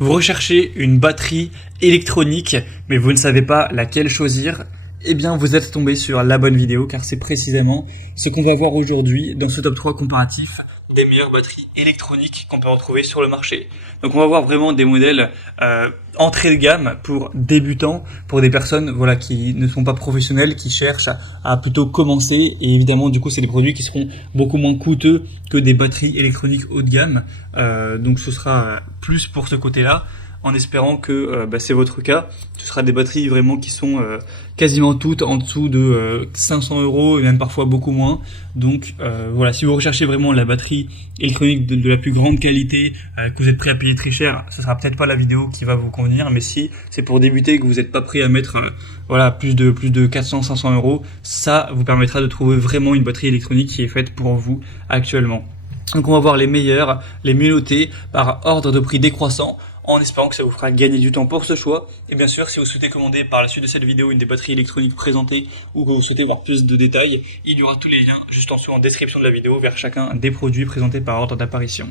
Vous recherchez une batterie électronique, mais vous ne savez pas laquelle choisir? Eh bien, vous êtes tombé sur la bonne vidéo, car c'est précisément ce qu'on va voir aujourd'hui dans ce top 3 comparatif des meilleures batteries électroniques qu'on peut retrouver sur le marché. Donc on va voir vraiment des modèles entrée de gamme pour débutants, pour des personnes voilà qui ne sont pas professionnelles, qui cherchent à plutôt commencer. Et évidemment, du coup, c'est des produits qui seront beaucoup moins coûteux que des batteries électroniques haut de gamme. Donc ce sera plus pour ce côté-là, en espérant que c'est votre cas. Ce sera des batteries vraiment qui sont quasiment toutes en dessous de 500 € et même parfois beaucoup moins. Donc voilà, si vous recherchez vraiment la batterie électronique de la plus grande qualité, que vous êtes prêt à payer très cher, ce sera peut-être pas la vidéo qui va vous convenir. Mais si c'est pour débuter, que vous n'êtes pas prêt à mettre plus de 400-500 €, ça vous permettra de trouver vraiment une batterie électronique qui est faite pour vous actuellement. Donc on va voir les meilleurs, les mieux notés par ordre de prix décroissant, en espérant que ça vous fera gagner du temps pour ce choix. Et bien sûr, si vous souhaitez commander par la suite de cette vidéo une des batteries électroniques présentées ou que vous souhaitez voir plus de détails, il y aura tous les liens juste en dessous en description de la vidéo vers chacun des produits présentés par ordre d'apparition.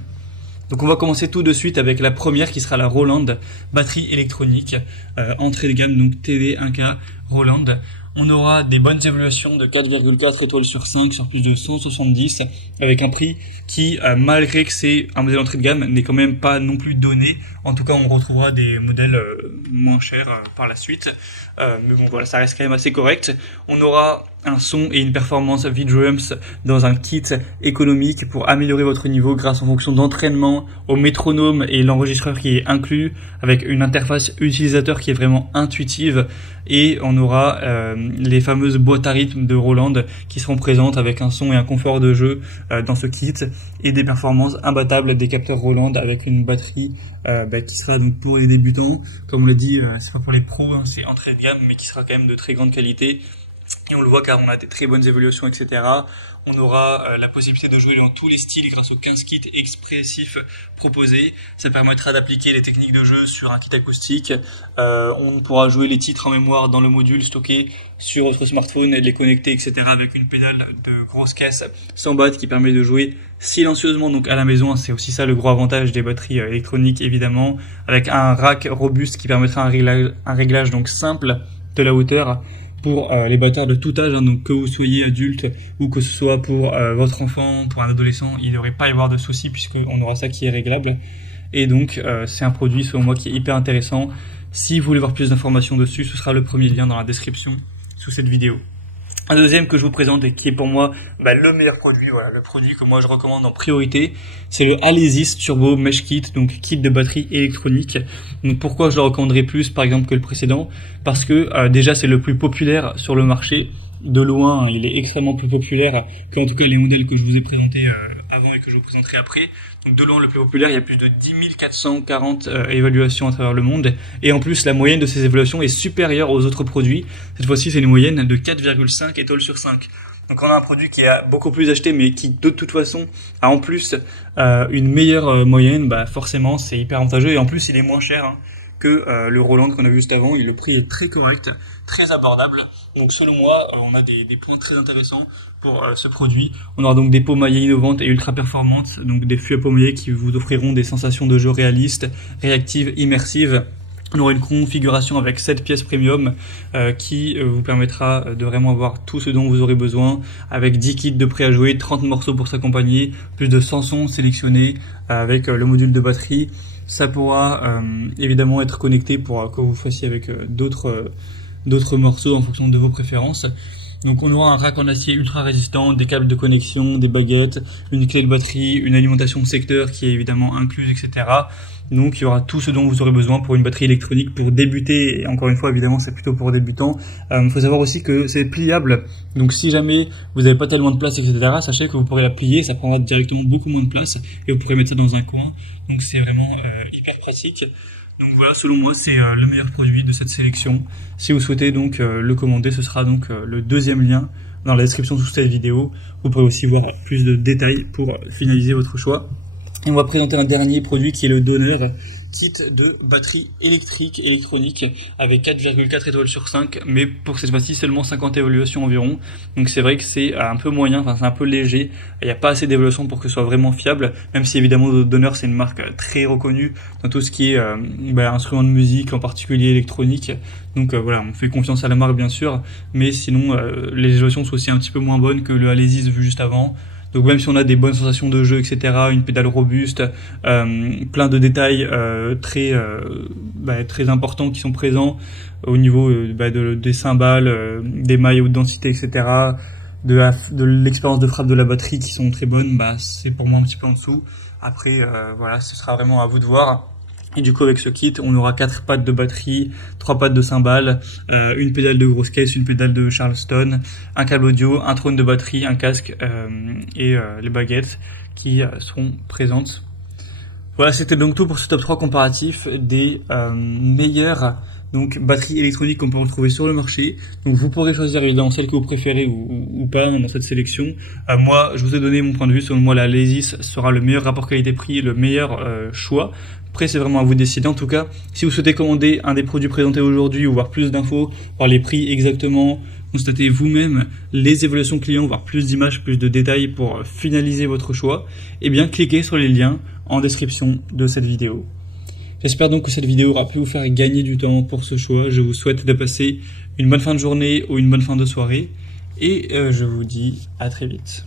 Donc on va commencer tout de suite avec la première qui sera la Roland batterie électronique, entrée de gamme, donc TD1K Roland. On aura des bonnes évaluations de 4,4 étoiles sur 5 sur plus de 170 avec un prix qui, malgré que c'est un modèle entrée de gamme, n'est quand même pas non plus donné. En tout cas, on retrouvera des modèles moins chers par la suite. Mais bon, voilà, ça reste quand même assez correct. On aura un son et une performance V-Drums dans un kit économique pour améliorer votre niveau grâce en fonction d'entraînement, au métronome et l'enregistreur qui est inclus, avec une interface utilisateur qui est vraiment intuitive. Et on aura les fameuses boîtes à rythme de Roland qui seront présentes avec un son et un confort de jeu dans ce kit, et des performances imbattables des capteurs Roland avec une batterie qui sera donc pour les débutants. Comme on l'a dit, c'est pas pour les pros, hein, c'est entrée de gamme, mais qui sera quand même de très grande qualité. Et on le voit car on a des très bonnes évolutions, etc. On aura la possibilité de jouer dans tous les styles grâce aux 15 kits expressifs proposés. Ça permettra d'appliquer les techniques de jeu sur un kit acoustique. On pourra jouer les titres en mémoire dans le module stocké sur votre smartphone et les connecter, etc. avec une pédale de grosse caisse sans batte qui permet de jouer silencieusement donc à la maison. C'est aussi ça le gros avantage des batteries électroniques, évidemment, avec un rack robuste qui permettra un réglage donc simple de la hauteur pour les batteurs de tout âge, hein, donc que vous soyez adulte ou que ce soit pour votre enfant, pour un adolescent, il ne devrait pas y avoir de soucis puisqu'on aura ça qui est réglable. Et donc c'est un produit selon moi qui est hyper intéressant. Si vous voulez voir plus d'informations dessus, ce sera le premier lien dans la description sous cette vidéo. Un deuxième que je vous présente et qui est pour moi le meilleur produit, voilà, le produit que moi je recommande en priorité, c'est le Alesis Turbo Mesh Kit, donc kit de batterie électronique. Donc pourquoi je le recommanderais plus par exemple que le précédent? Parce que déjà c'est le plus populaire sur le marché. De loin, il est extrêmement plus populaire que en tout cas les modèles que je vous ai présentés avant et que je vous présenterai après. Donc de loin le plus populaire, il y a plus de 10 440 évaluations à travers le monde. Et en plus, la moyenne de ces évaluations est supérieure aux autres produits. Cette fois-ci, c'est une moyenne de 4,5 étoiles sur 5. Donc on a un produit qui a beaucoup plus acheté, mais qui de toute façon a en plus une meilleure moyenne. Forcément, c'est hyper avantageux. Et en plus, il est moins cher, hein, que le Roland qu'on a vu juste avant, et le prix est très correct, très abordable. Donc selon moi, on a des points très intéressants pour ce produit. On aura donc des peaux maillées innovantes et ultra performantes, donc des fûts à peau maillée qui vous offriront des sensations de jeu réalistes, réactives, immersives. On aura une configuration avec 7 pièces premium qui vous permettra de vraiment avoir tout ce dont vous aurez besoin, avec 10 kits de prêt à jouer, 30 morceaux pour s'accompagner, plus de 100 sons sélectionnés avec le module de batterie. Ça pourra évidemment être connecté pour que vous fassiez avec d'autres morceaux en fonction de vos préférences. Donc on aura un rack en acier ultra résistant, des câbles de connexion, des baguettes, une clé de batterie, une alimentation secteur qui est évidemment incluse, etc. Donc il y aura tout ce dont vous aurez besoin pour une batterie électronique pour débuter. Et encore une fois, évidemment, c'est plutôt pour débutants. Faut savoir aussi que c'est pliable. Donc si jamais vous n'avez pas tellement de place, etc., sachez que vous pourrez la plier, ça prendra directement beaucoup moins de place et vous pourrez mettre ça dans un coin. Donc c'est vraiment hyper pratique. Donc voilà, selon moi, c'est le meilleur produit de cette sélection. Si vous souhaitez donc le commander, ce sera donc le deuxième lien dans la description sous cette vidéo. Vous pourrez aussi voir plus de détails pour finaliser votre choix. Et on va présenter un dernier produit qui est le Donner, kit de batterie électronique avec 4,4 étoiles sur 5, mais pour cette fois-ci seulement 50 évaluations environ. Donc c'est vrai que c'est un peu moyen, enfin c'est un peu léger. Il n'y a pas assez d'évaluations pour que ce soit vraiment fiable, même si évidemment Donner c'est une marque très reconnue dans tout ce qui est instruments de musique, en particulier électronique. Donc voilà, on fait confiance à la marque bien sûr, mais sinon les évaluations sont aussi un petit peu moins bonnes que le Alesis vu juste avant. Donc même si on a des bonnes sensations de jeu, etc., une pédale robuste, plein de détails très importants qui sont présents au niveau des cymbales, des mailles haute densité, etc., de l'expérience de frappe de la batterie qui sont très bonnes, c'est pour moi un petit peu en dessous. Après, voilà, ce sera vraiment à vous de voir. Et du coup, avec ce kit, on aura 4 pattes de batterie, 3 pattes de cymbales, une pédale de grosse caisse, une pédale de Charleston, un câble audio, un trône de batterie, un casque et les baguettes qui seront présentes. Voilà, c'était donc tout pour ce top 3 comparatif des meilleures batteries électroniques qu'on peut retrouver sur le marché. Donc vous pourrez choisir évidemment celle que vous préférez ou pas dans cette sélection. Moi, je vous ai donné mon point de vue. Selon moi, la Alesis sera le meilleur rapport qualité-prix, le meilleur choix. Après, c'est vraiment à vous de décider. En tout cas, si vous souhaitez commander un des produits présentés aujourd'hui ou voir plus d'infos, voir les prix exactement, constatez vous-même les évaluations clients, voir plus d'images, plus de détails pour finaliser votre choix, eh bien, cliquez sur les liens en description de cette vidéo. J'espère donc que cette vidéo aura pu vous faire gagner du temps pour ce choix. Je vous souhaite de passer une bonne fin de journée ou une bonne fin de soirée. Et je vous dis à très vite.